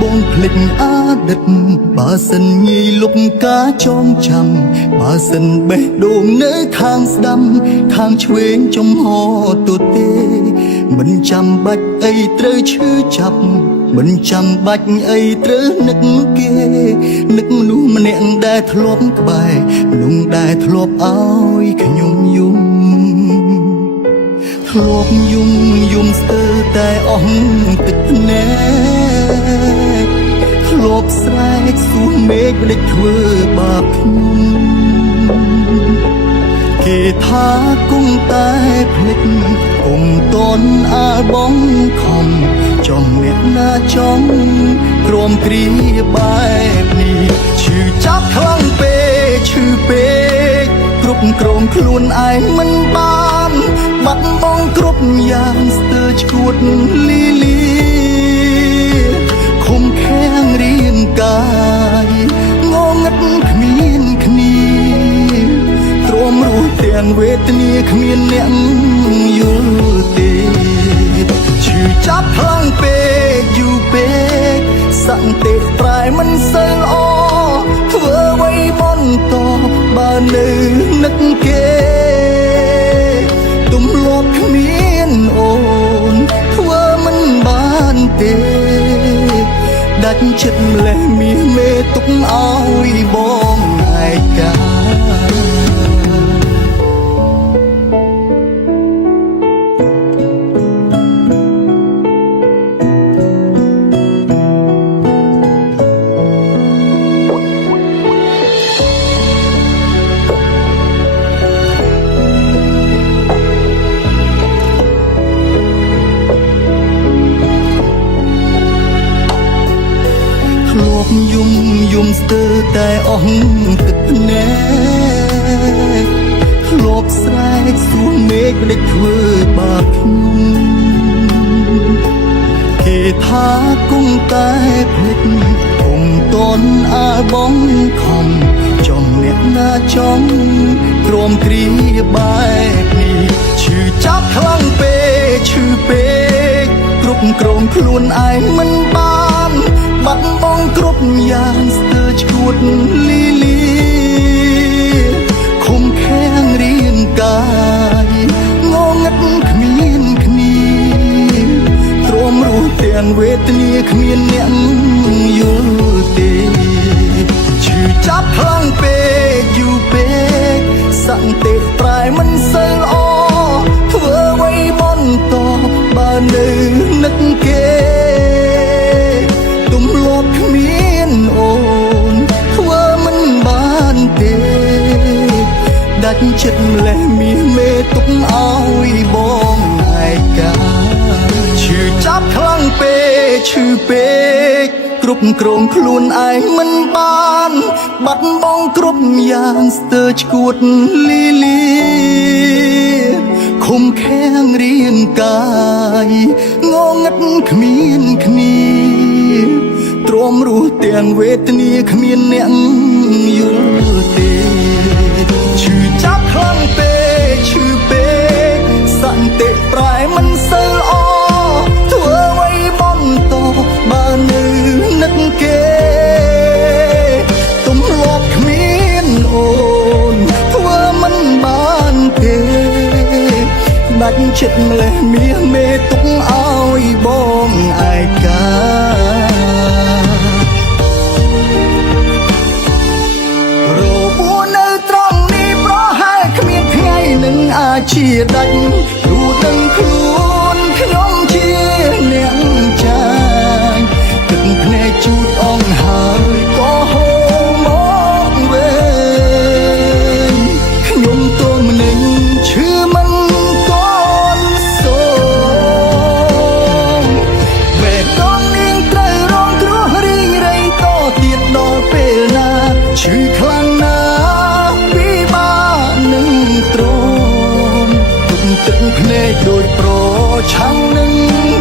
បងភ្លេចអតីតបើសិនងាយលុបការចងចាំបើសិនបេះដូងនៅខាងស្ដាំខាងឆ្វេងចំហទូទេមិនចាំបាច់អីត្រូវឈឺចាប់មិនចាំបាច់អីត្រូវនឹកគេនឹកមនុស្សម្នាក់ដែលធ្លាប់ក្បែរមនុស្សដែលធ្លាប់ឲ្យខ្ញុំយំធ្លាប់យំស្ទើរតែអស់ទឹកភ្នែកធ្លាប់ស្រែកសួរមេឃមិនធ្វើបាបខ្ញុំគេថាគង់តែភ្លេចកុំតន់អាលបងខំចំអ្នកណាចង់ព្រមគ្រាបែបនេះឈឺចាប់ខ្លាំងពេកឈឺពេកគ្រប់គ្រងខ្លួនឯងមិនបានបាត់បង់គ្រប់យ៉ាងស្ទើរឈួតលីលាខំខាំងរាងកាយងងឹតគ្មានគ្នាទ្រាំរស់ទាំងវេទនាគ្មានអ្នកយល់ទេឈឺចាប់ខ្លាំងពេកយូរពេកសង្កេតប្រែមិនសូវល្អធ្វើអ្វីបន្តបើនៅនឹកគេទំលាប់គ្មានអូនធ្វើមិនបានទេដាច់ចិត្តម្លេះមាសមេទុកឲ្យបងឯកាយំស្ទើរតែអស់ទឹកភ្នែកធ្លាប់ស្រែកសួរមេឃមិនធ្វើបាបខ្ញុំគេថាគង់តែភ្លេចកុំតន់អាលបងខំចំអ្នកណាចង់ព្រមគ្រាបែបនេះឈឺចាប់ខ្លាំងពេកឈឺពេកគ្រប់គ្រងខ្លួនឯងមិនបានបាត់បង់គ្រប់យ៉ាងស្ទើរឈួតលីលាខំខាំងរាងកាយងងឹតគ្មានគ្នាទ្រាំរស់ទាំងវេទនាគ្មានអ្នកយល់ទេឈឺចាប់ខ្លាំងពេកយូរពេកសង្កេតប្រែមិនសូវល្អធ្វើអ្វីបន្តបើនៅនឹកគេទំលាប់គ្មានអូនធ្វើមិនបានទេដាច់ចិត្តម្លេះមាសមេទុកឲ្យបងឯកាឈឺចាប់ខ្លាំងពេកឈឺពេកគ្រប់គ្រងខ្លួនឯងមិនបានបាត់បង់គ្រប់យ៉ាងស្ទើរឈួតលីលាខំខាំងរាងកាយងងឹតគ្មានគ្នាទ្រាំរស់ទាំងវេទនាគ្មានអ្នកយល់ទេឈឺចាប់ខ្លាំងពេកឈឺពេកសន្តិប្រែមិនសូវល្អធ្វើអ្វីបន្តបើនៅនឹកគេទំលាប់គ្មានអូនធ្វើមិនបានទេដាច់ចិត្តម្លេះមាសមេទុកឲ្យបងឯកាអាចជាដាច់ព្រោះដឹងខ្លួនខ្ញុំជាអ្នកចាញ់ទឹកភ្នែកជូតអងហើយក៏ហូរមកវិញខ្ញុំទល់ម្នេញឈឺមិនទាន់សូមវេទនានាងត្រូវរងគ្រោះរីងរៃតទៀតដល់ពេលណាឈឺខ្លាំងណាស់ពិបាកនឹងទ្រាំ ដូចប្រឆាំងនឹង